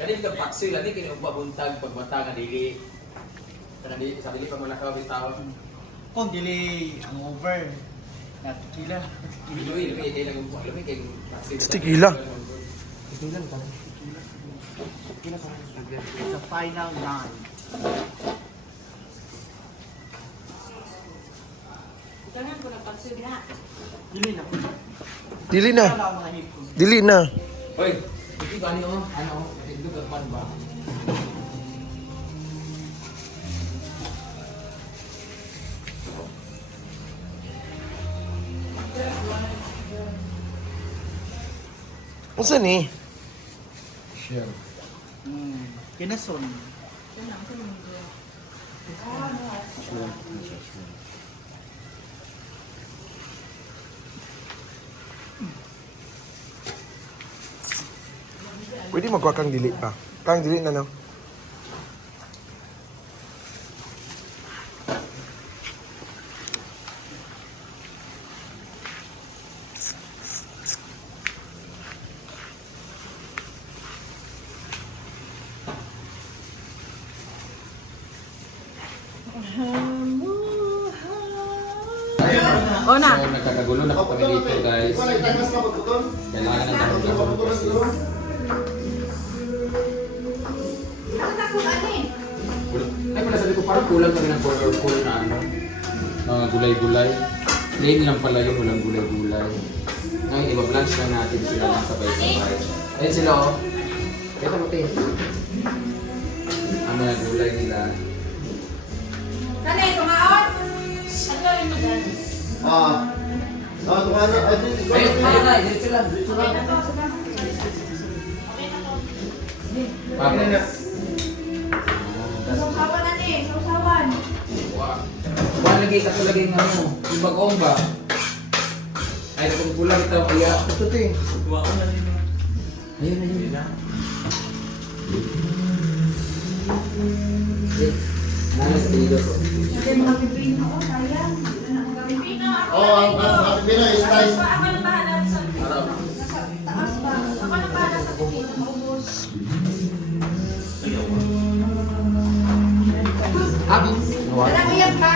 Kani ka paksi lani kini pabuntag pagmata nga dili. Kanang sa dili pa mo nakaw bitaw. Kung dili ang over. Na tequila. Lumi kay lang lumi kay paksi. Tequila. Tequila ka. It's a final 9. Ganyan ko na pagsig na. Dili na. Dili na. Wala mga hip ko. Dili na. Hoy, iki ba ano, tindog ka man ba? Unsa ni? Kinason. Pwede magkuha kang dili pa. Kang dili na no. O na. So nagkakagulo na po kami dito guys. Kailangan ng dahon-dahon kasi. Ay pala sabi ko parang kulang kami ng colorful na ano. Mga gulay-gulay. Plain lang pala yung walang gulay-gulay. Ngayon iba-blanch lang natin sila ng sabay-sabay. Ayun sila oh. Kaya mo tayo. Ang mga gulay nila. Kani, tumaon? Ano yung madan? Tumano. Ayun na, dito lang. Okay na to. Pablo. Sausawan na ni, sausawan. Wala lagi ka lagi ng ano, yung bagong ba? Ay, kung kulang ito, kaya ito ito eh. Ayun na yun. Nalas dito ko. Kasi mga pipino, sayang. Mga pipino. Ang pipino is nice. Ako na bahala sa taas ba? Ako na bahala sa pipino, maubos. Abi. Marami yan ba?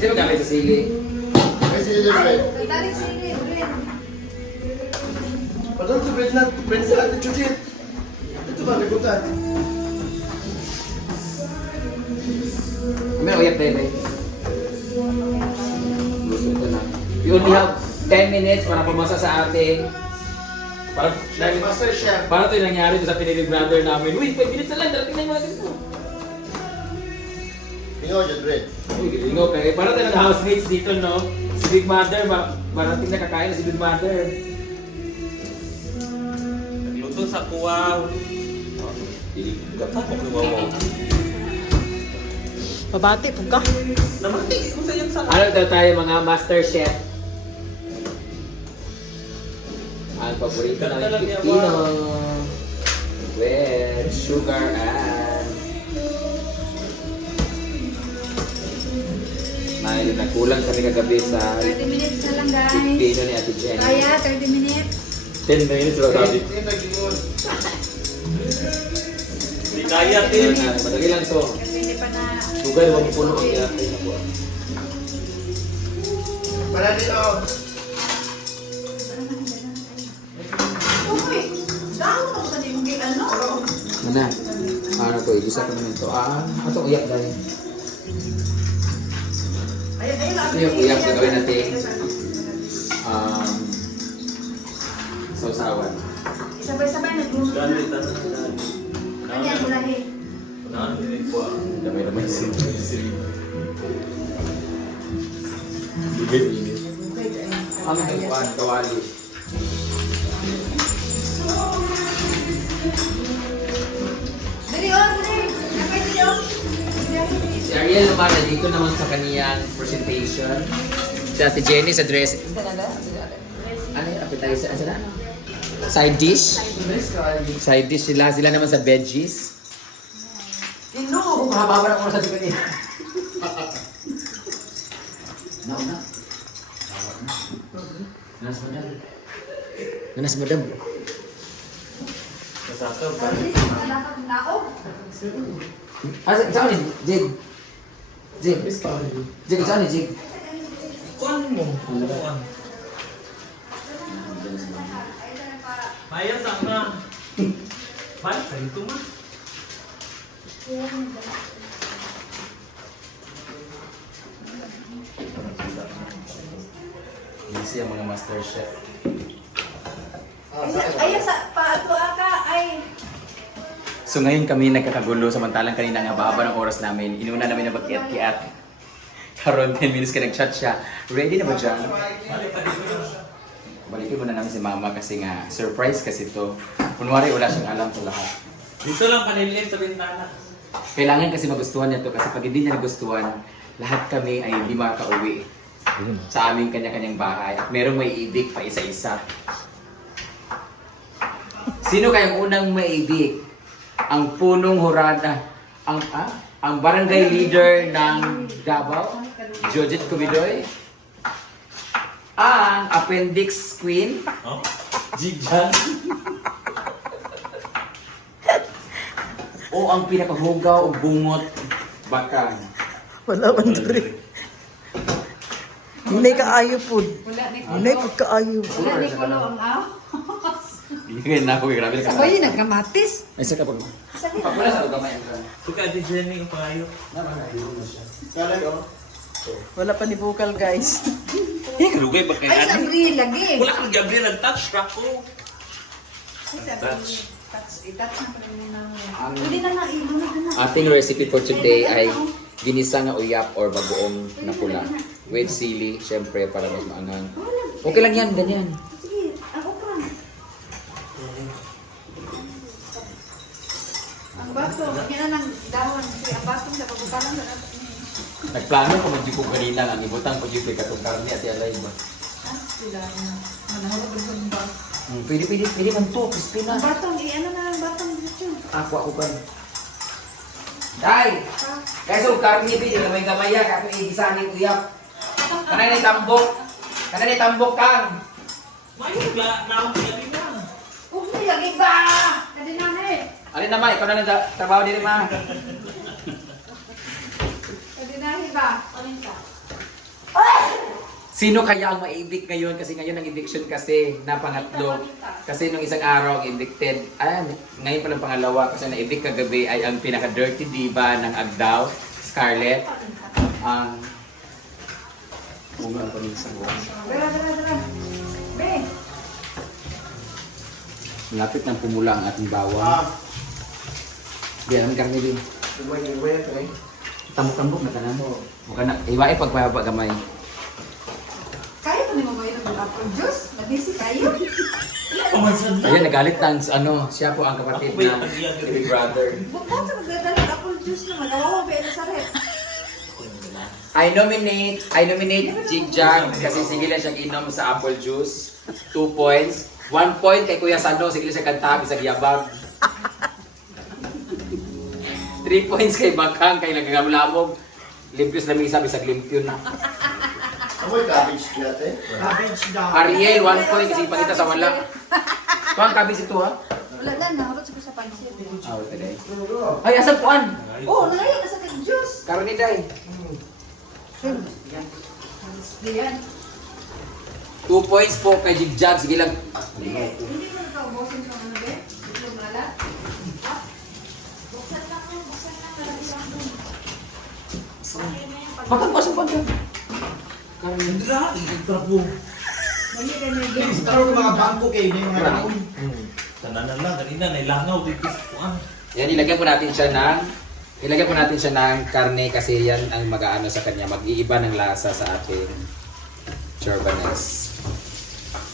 Sino gamit sa sili? Dali sili, ulit. Padahal sa bread na, bread sa atin, Judith. Ito ba, ligutan? May uyap tayo ba? Luto ito na. We only have 10 minutes para pumasa sa ating Master Chef. Paano ito yung nangyari sa Pinili Brother namin? Uy, 5 minutes na lang, darating na yung mga ganito. Ikaw, Judith. Uy, galingo kayo. Paano tayo ng housemates dito, no? Si Big Mother, marating na kakain na si Big Mother. Nagluto sa kuwaw. Kapag kuwaw mo. Babati po ka. Namati, kung sa'yo sa Ano daw tayo mga master chef? Ang paborito Ganda ng lang yan, Pilipino. wow. With sugar and... May nagkulang kami kagabi sa 30 minutes na lang guys. Pilipino ni Ate Jenny. Kaya, 30 minutes. 10 minutes lang sabi. Hindi kaya, Tim. Madali lang to. Kasi hindi pa na... Sugar, huwag puno ang iyatay na po. Wala dito. Uy! Dahon ako sa yung ano? Mana? Ano to? Igisa ko naman ito. Ito uyak dahil. Ayun, Ito yung uyak na gawin natin. Sausawan. Sabay-sabay nagluto na. Gamit, ano? Ano yan, mulahi? Ano, hindi ko ah. Damay-damay sili. Bigay-init. Ano yung kawali? Ariel naman, dito naman sa kaniyang presentation. Si Ate Jenny sa dress. Ano yung appetizer? Ano sila? Side dish? Side dish sila. Sila naman sa veggies. Ino! Mahaba na ko sa kanina. Nauna. Nanas madam. Nanas madam. Masasaw ka. Saan ni Jig? Jig? Jig, saan ni Jig? Kuan mo. Kuan. Maya sa na. Maya sa ito ma. Easy ang mga master chef. Ay, sa paato ka, ay. So ngayon kami nagkakagulo samantalang kanina ang haba-haba ng oras namin. Inuna namin na mag-kiat-kiat. Karon 10 minutes ka nag-chat siya. Ready na ba dyan? Balikin muna namin si mama kasi nga surprise kasi to. Kunwari wala siyang alam sa lahat. Dito lang paniliin sa bintana. Kailangan kasi magustuhan niya to kasi pag hindi niya nagustuhan, lahat kami ay hindi makakauwi sa aming kanya-kanyang bahay. At merong may ibig pa isa-isa. Sino kayang unang may ibig? Ang punong hurada, ang barangay leader ng Davao, Judith Cubidoy, ang appendix queen, Oh? Jigjan. o ang pinakahugaw o bungot, bakang. Wala man diri. Hindi kaayo po. Wala ni Hindi pagkaayo. Wala ni kulo ang aw. Bigyan na ako, grabe ka. Sabay nagkamatis. Ay, sa kapag. Pag wala sa gamay ang Suka di Jenny ang pangayo. Wala pa ni Bukal, guys. Lugay pa kay Ay, ani. sabri lagi. Wala kang gabi nag-touch ka ko. Ay, sabri. Touch. I-touch na pala ni mama. Pwede na na, ilunod na. Ating recipe for today ay ginisa nga uyap or bagoong na pula. With sili, syempre, para mas maangang. Okay lang yan, ganyan. Sige, ang okra. Ang bato, lagyan na ng dahon. Kasi ang bato sa pagbukalan sa natin. Nagplano ko mag-jupo kanina nga, ibutang ko jupo katong karne at alay ba? Sila na. Manahulog ang bato. Pwede man to, crispy na. Ang bato, ano na ang bato dito. Ako kan. Day! Kaya so, karne pwede gamay-gamay ya, kaya igisanin uyap. Kanay na tambok. Kanay na tambok kang. Mayo la naon gabi na. Huwag mo lagi ba? Kadi na eh. Alin naman, ikaw na nagtrabaho din ma. Kadi na ba? Alin ka? Sino kaya ang maibig ngayon? Kasi ngayon ang eviction kasi na pangatlo. Kasi nung isang araw ang evicted, ngayon pa lang pangalawa kasi na-evict kagabi ay ang pinaka-dirty diva ng Agdao, Scarlett. Ang bunga pa rin sa buwan. Dara. Be. Malapit ng pumula ang ating bawang. Di alam karne din. Tambok-tambok na tanan. Buka na, iwae pagpahaba gamay. Kaya pa ni mo ba yung apple juice? Mabisi kayo? Ayan, nagalit ng siya po ang kapatid na big brother. Bukod sa magdadalag apple juice na magawawa ba yung saret? I nominate Jig Jang kasi sige lang siya inom sa apple juice. 2 points. 1 point kay Kuya Sano, sige lang siya kantabi sa giyabag. 3 points kay Bakang, kay nagagamlamog. Limpios na misa, bisag limpyo na. Amoy cabbage natin. Cabbage daw. Ariel, 1 point kasi pagkita sa wala. Pang kabis ito ha? Wala na, naharot sa pansit. Ah, wala day. Ay, asan puan? Oh, nalayo ka sa juice. Karon ni day. Diyan. 2 points po kay Jig Jang, sige lang. Hindi mo nakaubosin sa ano ba? Ito malat. Buksan lang mo, buksan lang. Malaki lang doon. Pagkagpasok pa dyan. Indra, trabo. Mali ka na yun. Pero mga bangko kayo na yung mga daon. Tananan lang kanina nailangaw dito kuan. Yan, ilagyan po natin siya ng karne kasi yan ang mag-aano sa kanya. Mag-iiba ng lasa sa ating chorbanes.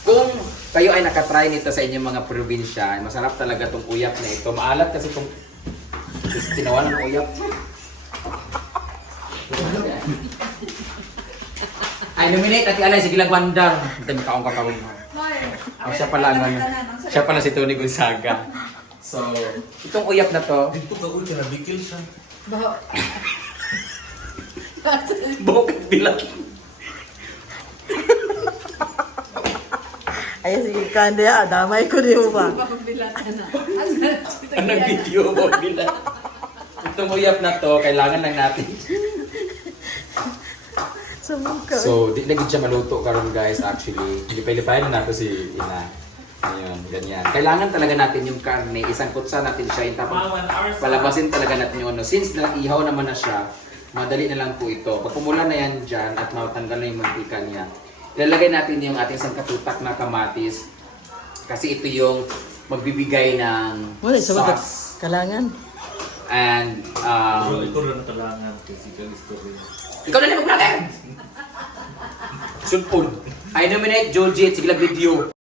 Kung kayo ay nakatry nito sa inyong mga probinsya, masarap talaga itong uyap na ito. Maalat kasi itong tinawa ng uyap. Ay, nominate at alay, sige lang wandar. Hindi mo kaong kakawin mo. Oh, siya pala, siya pala si Tony Gonzaga. So, itong uyap na to, Dito ka uy, kinabikil siya. bukit bilang. Ay, sige, kanda, damay ko di mo ba? Anong video mo bilang? Itong uyap na to, kailangan lang natin. Sumungka. So, di na gid siya maluto karon guys actually. Lipay-lipayan na nato si Ina. Ayun, ganyan. Kailangan talaga natin yung karne, isangkot sa natin siya, tapos palabasin talaga natin yung ano. Since ihaw naman na siya, madali na lang po ito. Pag pumula na yan dyan at matanggal na yung mantika niya, ilalagay natin yung ating sangkatutak na kamatis. Kasi ito yung magbibigay ng Wala, sa bagat. sauce. Kalangan. And, Ito rin ang talangan kasi kang istorya. ikaw na lang mag-vlog! Sulpon. I nominate Joji at Sigla Video.